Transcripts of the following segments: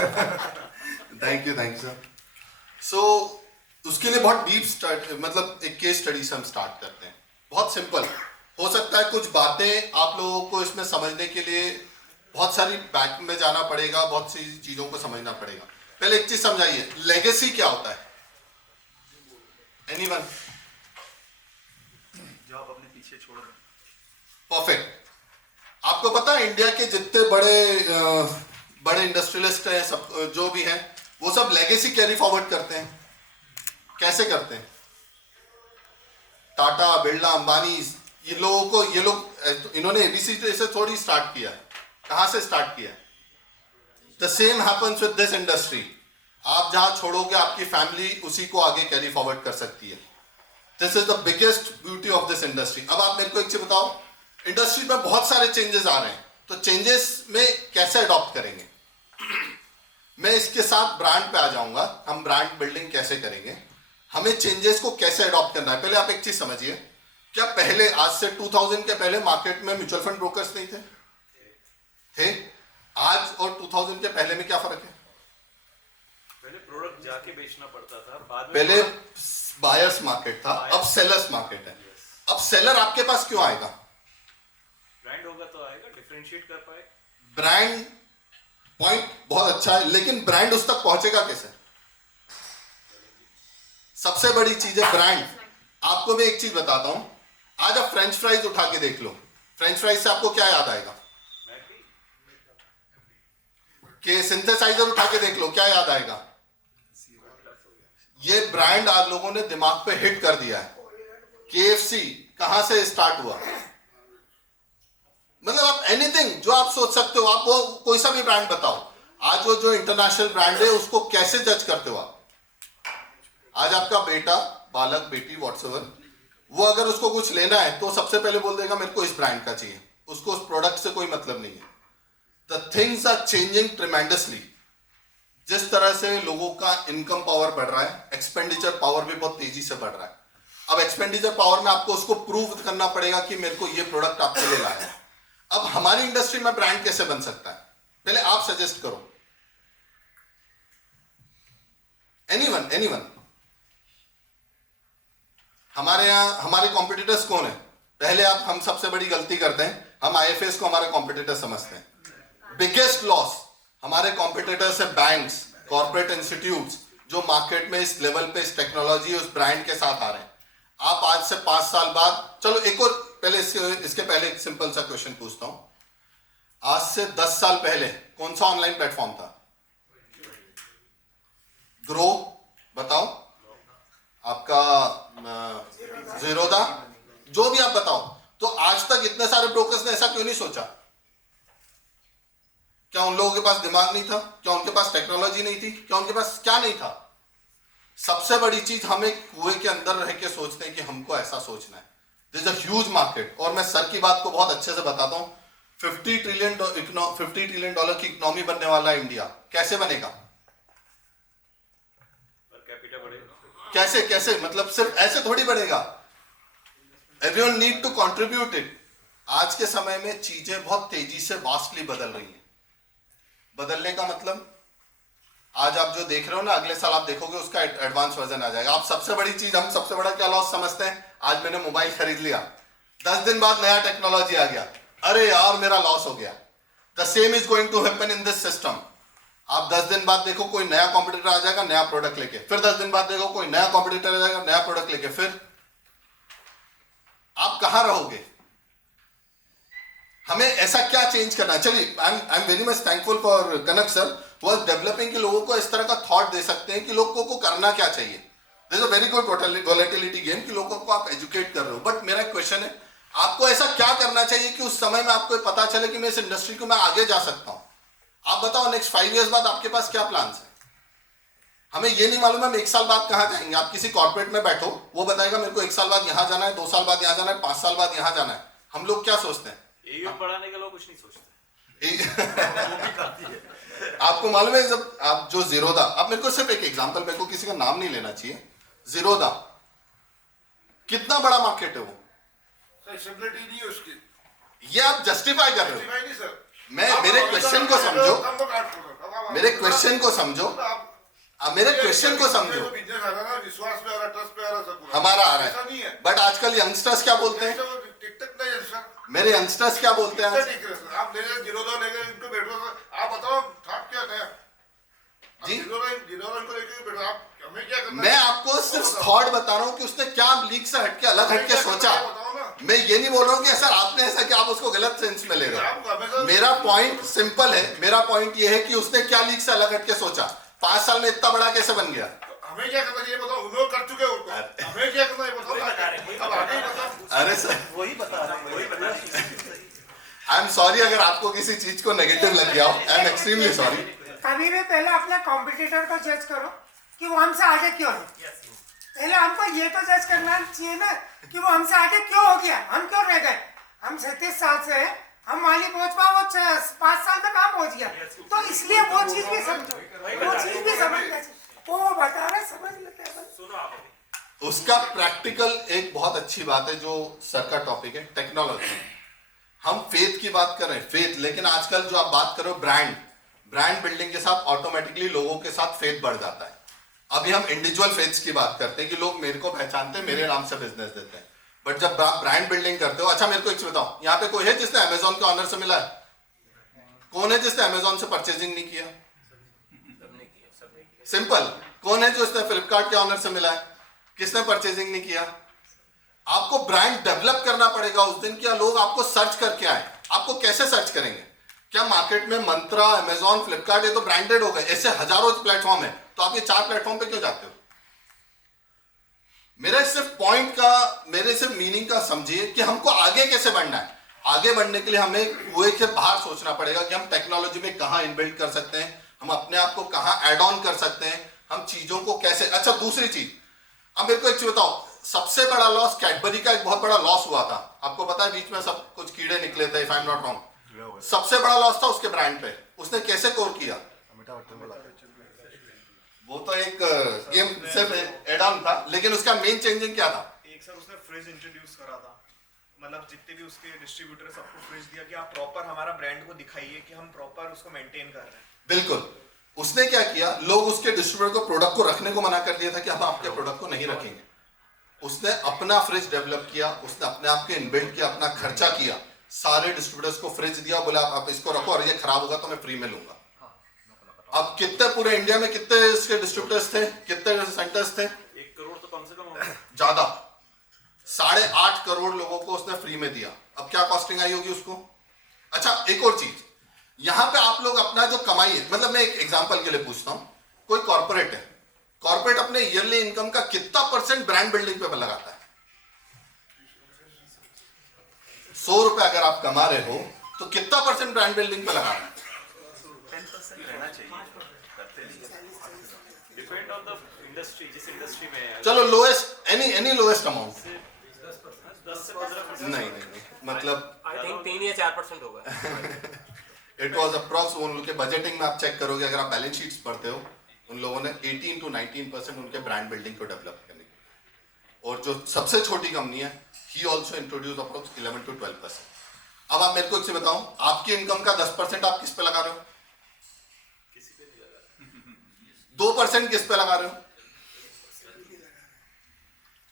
Thank you sir. सो उसके लिए बहुत डीप मतलब एक केस स्टडी से हम स्टार्ट करते हैं। बहुत सिंपल हो सकता है, कुछ बातें आप लोगों को इसमें समझने के लिए बहुत सारी बैक में जाना पड़ेगा, बहुत सी चीजों को समझना पड़ेगा। पहले एक चीज समझाइए, लेगेसी क्या होता है? एनीवन? जो आप अपने पीछे छोड़ दें। परफेक्ट। आपको पता है इंडिया के जितने बड़े इंडस्ट्रियलिस्ट हैं, सब जो भी हैं, वो सब लेगेसी कैरी फॉरवर्ड करते हैं। कैसे करते हैं? टाटा, बिरला, अंबानी, ये लोग इन्होंने एबीसी से थोड़ी स्टार्ट किया है। कहां से स्टार्ट किया है? The same happens with this industry. आप जहां छोड़ोगे आपकी फैमिली उसी को आगे कैरी फॉरवर्ड कर सकती है। This is the biggest beauty of this industry. अब आप मेरे को एक चीज बताओ, इंडस्ट्री में बहुत सारे चेंजेस आ रहे हैं, तो चेंजेस में कैसे अडॉप्ट करेंगे? मैं इसके साथ ब्रांड पे आ जाऊंगा, हम ब्रांड बिल्डिंग कैसे करेंगे, हमें चेंजेस को कैसे अडॉप्ट करना है। पहले आप एक चीज समझिए, क्या पहले आज से 2000 के पहले मार्केट में म्यूचुअल फंड ब्रोकर्स नहीं थे? आज और 2000 के पहले में क्या फर्क है? पहले प्रोडक्ट जाके बेचना पड़ता था, बाद में पहले बायर्स मार्केट था, अब सेलर्स मार्केट है। अब सेलर आपके पास क्यों आएगा? ब्रांड होगा तो आएगा, डिफरेंशिएट कर पाए। ब्रांड पॉइंट बहुत अच्छा है, लेकिन ब्रांड उस तक पहुंचेगा कैसे? सबसे बड़ी चीज है ब्रांड। आपको मैं एक चीज बताता हूं, आज आप फ्रेंच फ्राइज उठा के देख लो, फ्रेंच फ्राइज से आपको क्या याद आएगा? कि सिंथेसाइजर उठा के देख लो, क्या याद आएगा? ये ब्रांड आज लोगों ने दिमाग पे हिट कर दिया है। KFC कहां से स्टार्ट हुआ? मतलब आप एनीथिंग जो आप सोच सकते हो, आप वो कोई सा भी ब्रांड बताओ, आज वो जो इंटरनेशनल ब्रांड है उसको कैसे जज करते हो आप? आज आपका बेटा, बालक, बेटी, व्हाट्सएवर, वो अगर उसको कुछ लेना है तो सबसे पहले बोल देगा मेरे को इस ब्रांड का चाहिए, उसको उस प्रोडक्ट से कोई मतलब नहीं है। The things are changing tremendously. जिस तरह से लोगों का इनकम पावर बढ़ रहा है, एक्सपेंडिचर पावर भी बहुत तेजी से बढ़ रहा है। अब एक्सपेंडिचर पावर में आपको उसको प्रूव करना पड़ेगा कि मेरे को ये प्रोडक्ट आपके लिए लाया है। अब हमारी इंडस्ट्री में ब्रांड कैसे बन सकता है? पहले आप सजेस्ट करो। एनीवन? हमारे यहां हमारे कॉम्पिटिटर्स कौन है? पहले हम सबसे बड़ी गलती करते हैं, हम IFAs को हमारे कॉम्पिटिटर समझते हैं। बिगेस्ट लॉस हमारे कॉम्पिटिटर्स है बैंक्स, कॉर्पोरेट इंस्टीट्यूट्स, जो मार्केट में इस लेवल पे इस टेक्नोलॉजी उस ब्रांड के साथ आ रहे हैं। आप आज से 5 साल बाद, चलो एक और पहले इसके पहले एक सिंपल सा क्वेश्चन पूछता हूं, आज से 10 साल पहले कौन सा ऑनलाइन प्लेटफॉर्म था? ग्रो, बताओ, आपका ज़ीरोधा, जो भी आप बताओ। तो आज तक इतने सारे ब्रोकर्स ने ऐसा क्यों नहीं सोचा? क्या उन लोगों के पास दिमाग नहीं था? क्या उनके पास टेक्नोलॉजी नहीं थी? क्या उनके पास क्या नहीं था? सबसे बड़ी चीज, हम एक कुएं के अंदर रह के सोचते हैं कि हमको ऐसा सोचना है। This is a huge market, और मैं सर की बात को बहुत अच्छे से बताता हूं। 50 ट्रिलियन डॉलर की इकोनॉमी बनने वाला है इंडिया। कैसे बनेगा? पर कैपिटा बढ़ेगा। कैसे मतलब सिर्फ ऐसे थोड़ी बढ़ेगा। Everyone need to contribute it. आज के समय में चीजें बहुत तेजी से वास्टली बदल रही हैं। बदलने का मतलब, आज आप जो देख रहे हो ना, अगले साल आप देखोगे उसका एडवांस वर्जन आ जाएगा। आप सबसे बड़ी चीज, हम सबसे बड़ा क्या लॉस समझते हैं? आज मैंने मोबाइल खरीद लिया, 10 दिन बाद नया टेक्नोलॉजी आ गया, अरे यार मेरा लॉस हो गया। The same is going to happen in this system. आप 10 दिन बाद देखो कोई नया कॉम्पिटिटर आ जाएगा नया प्रोडक्ट लेके, फिर 10 दिन बाद देखो कोई नया कॉम्पिटिटर आ जाएगा नया प्रोडक्ट लेके, फिर आप कहां रहोगे? हमें ऐसा क्या चेंज करना है? चलिए, I am very much thankful for Kanak sir was developing, कि लोगों को इस तरह का थॉट दे सकते हैं कि लोगों को करना क्या चाहिए। This is a very good volatility game, कि लोगों को आप एजुकेट कर रहे हो। बट मेरा क्वेश्चन है, आपको ऐसा क्या करना चाहिए कि उस समय में आपको पता चले कि मैं इस इंडस्ट्री को मैं आगे जा सकता हूं? आप बताओ, नेक्स्ट 5 years बाद आपके पास क्या प्लान है? हमें ये नहीं मालूम हम 1 साल बाद कहां जाएंगे। आप किसी कॉर्पोरेट में बैठो, वो बताएगा मेरे को 1 साल बाद यहां जाना है, 2 साल बाद यहां जाना है, 5 साल बाद यहां जाना है। हम लोग क्या सोचते हैं? AUM बढ़ाने के लोग कुछ नहीं सोचते। आपको मालूम है, जब आप जो ज़ीरोधा, आप मेरे को सिर्फ एक एग्जांपल, मेरे को किसी का नाम नहीं लेना चाहिए, ज़ीरोधा कितना बड़ा मार्केट है वो? सर स्टेबिलिटी नहीं है उसकी। ये आप जस्टिफाई कर रहे हो। नहीं सर, मेरे क्वेश्चन को समझो, मेरे क्वेश्चन को समझो, अब मेरे क्वेश्चन को समझो। बिजनेस आ रहा है ना, विश्वास पे आ रहा है, ट्रस्ट पे आ रहा है, सब हमारा आ ऐसा रहा नहीं है, है। बट आजकल यंगस्टर्स क्या बोलते हैं? टिकटक नहीं है सर। मेरे यंगस्टर्स क्या बोलते हैं आज? आप ले गए जीरो लेके इनको बैठो, आप बताओ थॉट क्या नया जी? जीरो इनको लेके बैठो, आप हमें क्या करना मैं आपको सिर्फ थॉट बता रहा हूँ कि उसने क्या लीक से हटके अलग हटके सोचा। बताओ ना। मैं ये नहीं बोल रहा हूँ कि सर आपने ऐसा कि आप उसको गलत सेंस में ले रहे आप हमेशा- हो। मेरा पॉइंट सिंपल है, मेरा पॉइंट ये है कि उसने क्या लीक से अलग हटके सोचा। 5 साल में इतना बड़ा कैसे बन गया? हमें क्या करना चाहिए बताओ, उन्होंने कर चुके हो तो हमें क्या करना है बताओ, अब आगे ही बताओ। अरे सर, वही बता रहा हूँ, वही बता रहा हूँ। आई एम सॉरी अगर आपको किसी चीज को नेगेटिव लग गया हो, आई एम एक्सट्रीमली सॉरी। कभी भी पहले अपने कॉम्पिटिटर को जज करो कि वो हमसे आगे क्यों है। पहले हमको ये तो जज करना चाहिए ना कि वो हमसे आगे क्यों हो गया, हम क्यों रह गए। हम 37 साल से हैं, हम माली पहुंच पाए, वो 5 साल में कहाँ पहुंच गया। तो इसलिए वो चीज भी समझो, वो चीज भी समझ लेते, वो बता रहे समझ लेते हैं। सुनो आप, उसका प्रैक्टिकल एक बहुत अच्छी बात है जो सर का टॉपिक है, टेक्नोलॉजी। हम फेथ की बात कर रहे हैं, फेथ, लेकिन आजकल जो आप बात करो ब्रांड बिल्डिंग के साथ ऑटोमेटिकली लोगों के साथ फेथ बढ़ जाता है। अभी हम इंडिविजुअल फेथ्स की बात करते हैं कि लोग मेरे को पहचानते हैं, मेरे नाम से बिजनेस देते हैं। बट जब आप ब्रांड बिल्डिंग करते हो, अच्छा मेरे को एक बताओ, यहाँ पे कोई है जिसने अमेजोन के ऑनर से मिला है? कौन है जिसने अमेजोन से परचेजिंग नहीं किया? सिंपल। कौन है जो इसने फ्लिपकार्ट के ऑनर से मिला है? किसने परचेजिंग नहीं किया? आपको ब्रांड डेवलप करना पड़ेगा उस दिन, क्या लोग आपको सर्च करके आए। आपको कैसे सर्च करेंगे? क्या मार्केट में मंत्रा, अमेजॉन, फ्लिपकार्ट ये तो ब्रांडेड हो गए, ऐसे हजारों प्लेटफॉर्म है, तो आप ये 4 प्लेटफॉर्म पे क्यों जाते हो? मेरे सिर्फ मीनिंग का समझिए कि हमको आगे कैसे बढ़ना है। आगे बढ़ने के लिए हमें कुएं के बाहर सोचना पड़ेगा कि हम टेक्नोलॉजी में कहां इनबिल्ड कर सकते हैं, हम अपने आप को कहां ऐड ऑन कर सकते हैं, हम चीजों को कैसे। अच्छा दूसरी चीज, अब मेरे को एक चीज बताओ, सबसे बड़ा लॉस कैडबरी का एक बहुत बड़ा लॉस हुआ था, आपको पता है, बीच में सब कुछ कीड़े निकले थे, if I am not wrong. सबसे बड़ा लॉस था उसके ब्रांड पे, उसने कैसे कोर किया? वो तो एक गेम सिर्फ एड ऑन था, लेकिन उसका मेन चेंजिंग क्या था? एक सर उसने फ्रिज इंट्रोड्यूस करा था, मतलब जितने भी उसके डिस्ट्रीब्यूटर सबको फ्रिज दिया कि आप प्रॉपर हमारा ब्रांड को दिखाइए कि हम प्रॉपर उसको मेंटेन कर रहे हैं। बिल्कुल। उसने क्या किया, लोग उसके डिस्ट्रीब्यूटर को प्रोडक्ट को रखने को मना कर दिया था कि हम आपके प्रोडक्ट को नहीं रखेंगे। उसने अपना फ्रिज डेवलप किया, उसने अपने आप के इनबिल्ड किया, अपना खर्चा किया, सारे डिस्ट्रीब्यूटर्स को फ्रिज दिया, बोला आप इसको रखो और ये खराब होगा तो मैं फ्री में लूंगा। अब कितने पूरे इंडिया में कितने इसके डिस्ट्रीब्यूटर्स थे, कितने सेंटर्स थे? 1 करोड़ तो कम से कम होगा। ज्यादा, 8.5 करोड़ लोगों को उसने फ्री में दिया। अब क्या कॉस्टिंग आई होगी उसको? अच्छा एक और चीज, यहां पे आप लोग अपना जो कमाई है, मतलब मैं एक एग्जांपल के लिए पूछता हूं, कोई कॉर्पोरेट है, कॉर्पोरेट अपने ईयरली इनकम का कितना % ब्रांड बिल्डिंग पे लगाता है? 100 रुपए अगर आप कमा रहे हो तो कितना % ब्रांड बिल्डिंग पे लगा रहे हैं? 10% रहना चाहिए, डिपेंड ऑन द इंडस्ट्री, जिस इंडस्ट्री में है। चलो लोएस्ट, एनी लोएस्ट अमाउंट। 10 से 15%। नहीं, मतलब आई थिंक 3 या 4% होगा। इट वाज अप्रॉक्स, उन लोग के बजटिंग में आप चेक करोगे, अगर आप बैलेंस शीट्स पढ़ते हो, उन लोगों ने 18 to 19% उनके ब्रांड बिल्डिंग को डेवलप करने की। और जो सबसे छोटी कंपनी है, he also introduce approx 11 to 12%। अब आप मेरे को इससे बताओ, आपकी इनकम का 10% आप किस पे लगा रहे हो? किसी पे नहीं लगा। 2% किस पे लगा रहे हो?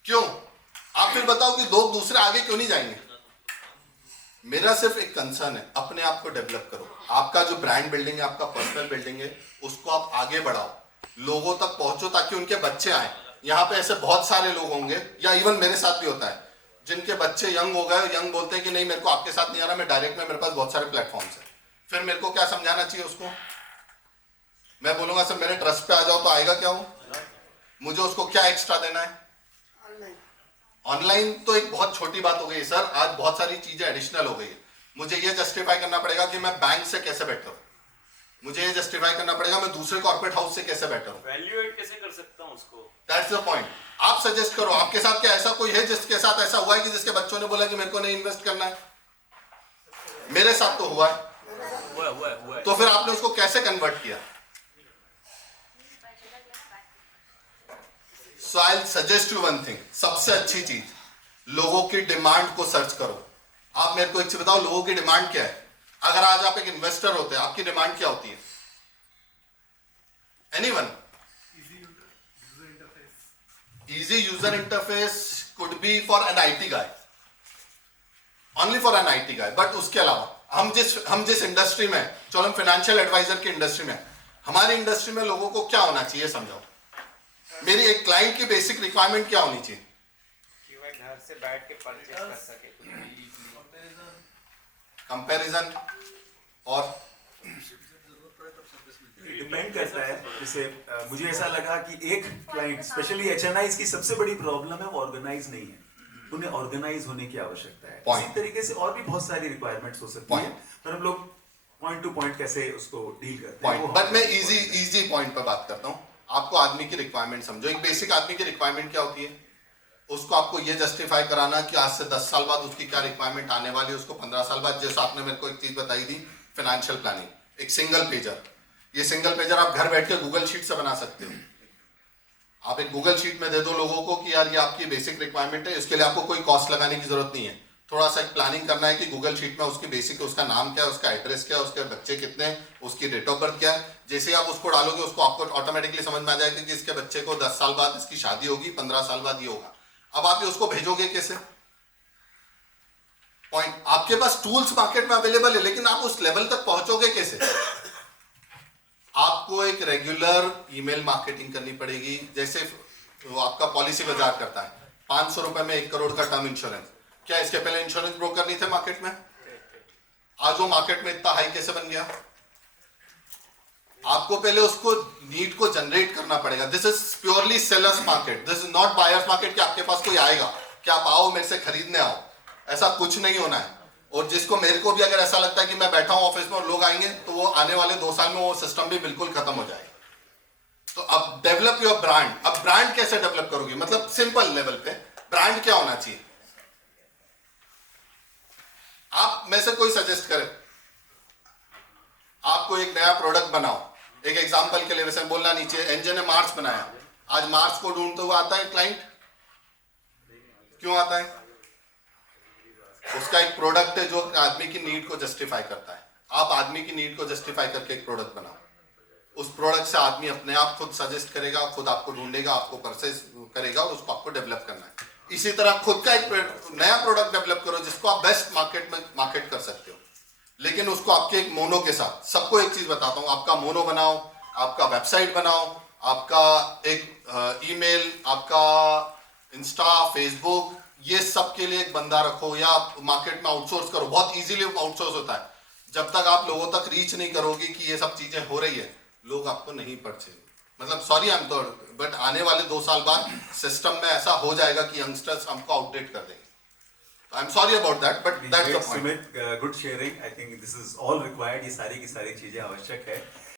क्यों? आप फिर बताओ कि लोग दूसरे आगे क्यों नहीं जाएंगे? मेरा सिर्फ एक कंसर्न है, अपने आप को डेवलप करो। आपका जो ब्रांड बिल्डिंग है, आपका पर्सनल बिल्डिंग है, उसको आप आगे बढ़ाओ, लोगों तक पहुंचो ताकि उनके बच्चे आए। यहाँ पे ऐसे बहुत सारे लोग होंगे, या इवन मेरे साथ भी होता है, जिनके बच्चे यंग हो गए, यंग बोलते हैं कि नहीं मेरे को आपके साथ नहीं आना, मैं डायरेक्ट में, मेरे पास बहुत सारे प्लेटफॉर्म्स हैं। फिर मेरे को क्या समझाना चाहिए उसको? मैं बोलूंगा सर मेरे ट्रस्ट पे आ जाओ, तो आएगा क्या वो? मुझे उसको क्या एक्स्ट्रा देना है? ऑनलाइन तो एक बहुत छोटी बात हो गई सर, आज बहुत सारी चीजें एडिशनल हो गई है। मुझे ये जस्टिफाई करना पड़ेगा कि मैं बैंक से कैसे बेटर हूं, मुझे ये जस्टिफाई करना पड़ेगा मैं दूसरे कॉर्पोरेट हाउस से कैसे बेटर हूं। वैल्यूएट कैसे कर सकता हूं उसको? That's the point. आप सजेस्ट करो, आपके साथ क्या ऐसा कोई है जिसके साथ ऐसा हुआ है कि जिसके बच्चों ने बोला कि मेरे को नहीं इन्वेस्ट करना है? मेरे साथ तो हुआ है। तो फिर आपने उसको कैसे कन्वर्ट किया? So I suggest you one thing, सबसे अच्छी चीज, लोगों की डिमांड को सर्च करो। आप मेरे को एक चीज बताओ, लोगों की डिमांड क्या है? अगर आज आप एक इन्वेस्टर होते हैं, आपकी डिमांड क्या होती है? Anyone? Easy user interface could be for an IT guy, only for an IT guy. But उसके अलावा हम जिस इंडस्ट्री में, चलो हम फाइनेंशियल एडवाइजर की इंडस्ट्री में, हमारी इंडस्ट्री में लोगों को क्या होना चाहिए समझाओ। मेरी एक क्लाइंट की बेसिक रिक्वायरमेंट क्या होनी चाहिए? कि वह घर से बैठ के परचेज कर सके। कंपैरिजन और डिपेंड करता है। जैसे मुझे ऐसा लगा कि एक क्लाइंट स्पेशली एचएनआई की सबसे बड़ी प्रॉब्लम है वो ऑर्गेनाइज नहीं है, उन्हें ऑर्गेनाइज होने की आवश्यकता है। Point. इसी तरीके से और भी बहुत सारी रिक्वायरमेंट्स हो सकती है, पर हम लोग पॉइंट टू पॉइंट कैसे उसको डील करते हैं। पॉइंट, बट मैं इजी पॉइंट पर बात करता हूँ। आपको आदमी की रिक्वायरमेंट समझो। एक बेसिक आदमी की रिक्वायरमेंट क्या होती है? उसको आपको ये जस्टिफाई कराना कि आज से 10 साल बाद उसकी क्या रिक्वायरमेंट आने वाली है, उसको 15 साल बाद। जैसे आपने मेरे को एक चीज बताई थी, फाइनेंशियल प्लानिंग, एक सिंगल पेजर। ये सिंगल पेजर आप घर बैठ के गूगल शीट से बना सकते हो। आप एक गूगल शीट में दे दो लोगों को कि यार ये आपकी बेसिक रिक्वायरमेंट है, इसके लिए आपको कोई कॉस्ट लगाने की जरूरत नहीं है। थोड़ा सा एक प्लानिंग करना है कि गूगल शीट में उसकी बेसिक, उसका नाम क्या है, उसका एड्रेस क्या है, उसके बच्चे कितने हैं, उसकी डेट ऑफ बर्थ क्या है। जैसे ही आप उसको डालोगे, उसको आपको ऑटोमेटिकली समझ में आ जाएगा कि इसके बच्चे को 10 साल बाद इसकी शादी होगी, 15 साल बाद ये होगा। अब आप ये उसको भेजोगे कैसे? पॉइंट, आपके पास टूल्स मार्केट में अवेलेबल है, लेकिन आप उस लेवल तक पहुंचोगे कैसे? आपको एक रेगुलर ईमेल मार्केटिंग करनी पड़ेगी। जैसे वो आपका पॉलिसी बाजार करता है, 500 रुपए में 1 करोड़ का टर्म इंश्योरेंस। क्या इसके पहले इंश्योरेंस ब्रोकर नहीं थे मार्केट में? आज वो मार्केट में इतना हाई कैसे बन गया? आपको पहले उसको नीड को जनरेट करना पड़ेगा। This is purely sellers market, this is not buyers market कि आपके पास कोई आएगा कि आप आओ मेरे से खरीदने आओ। ऐसा कुछ नहीं होना है। और जिसको, मेरे को भी अगर ऐसा लगता है कि मैं बैठा हूं ऑफिस में और लोग आएंगे, तो वो आने वाले 2 साल में वो सिस्टम भी बिल्कुल खत्म हो जाएगा। तो अब डेवलप योर ब्रांड। अब ब्रांड कैसे डेवलप करोगे? मतलब सिंपल लेवल पे ब्रांड क्या होना चाहिए? आप में से कोई सजेस्ट करे, आपको एक नया प्रोडक्ट बनाओ। एक एग्जांपल के लिए वैसे बोलना नहीं चाहिए, एनजे ने मार्स बनाया, आज मार्स को ढूंढते हुए आता है क्लाइंट। क्यों आता है? उसका एक प्रोडक्ट है जो आदमी की नीड को जस्टिफाई करता है। आप आदमी की नीड को जस्टिफाई करके एक प्रोडक्ट बनाओ। उस प्रोडक्ट से आदमी अपने आप खुद सजेस्ट करेगा, खुद आपको ढूंढेगा, आपको परचेज करेगा और उसको आपको डेवलप करना है। इसी तरह खुद का एक नया प्रोडक्ट डेवलप करो जिसको आप बेस्ट मार्केट में मार्केट कर सकते हो, लेकिन उसको आपके एक मोनो के साथ। सबको एक चीज बताता हूं, आपका मोनो बनाओ, आपका वेबसाइट बनाओ, आपका एक ईमेल, आपका इंस्टा, फेसबुक, ये सब के लिए एक बंदा रखो, या मार्केट में आउटसोर्स करो। बहुत इजीली आउटसोर्स होता है। जब तक आप लोगों तक रीच नहीं करोगे कि ये सब चीजें हो रही है, लोग आपको नहीं परचेज, मतलब सॉरी आई एम तो, बट आने वाले 2 साल बाद सिस्टम में ऐसा हो जाएगा कि यंगस्टर्स हमको आउटडेट कर देंगे। I am sorry about that, but that's the point. Sumit, good sharing. I think this is all required. ये सारी की सारी चीजें आवश्यक है।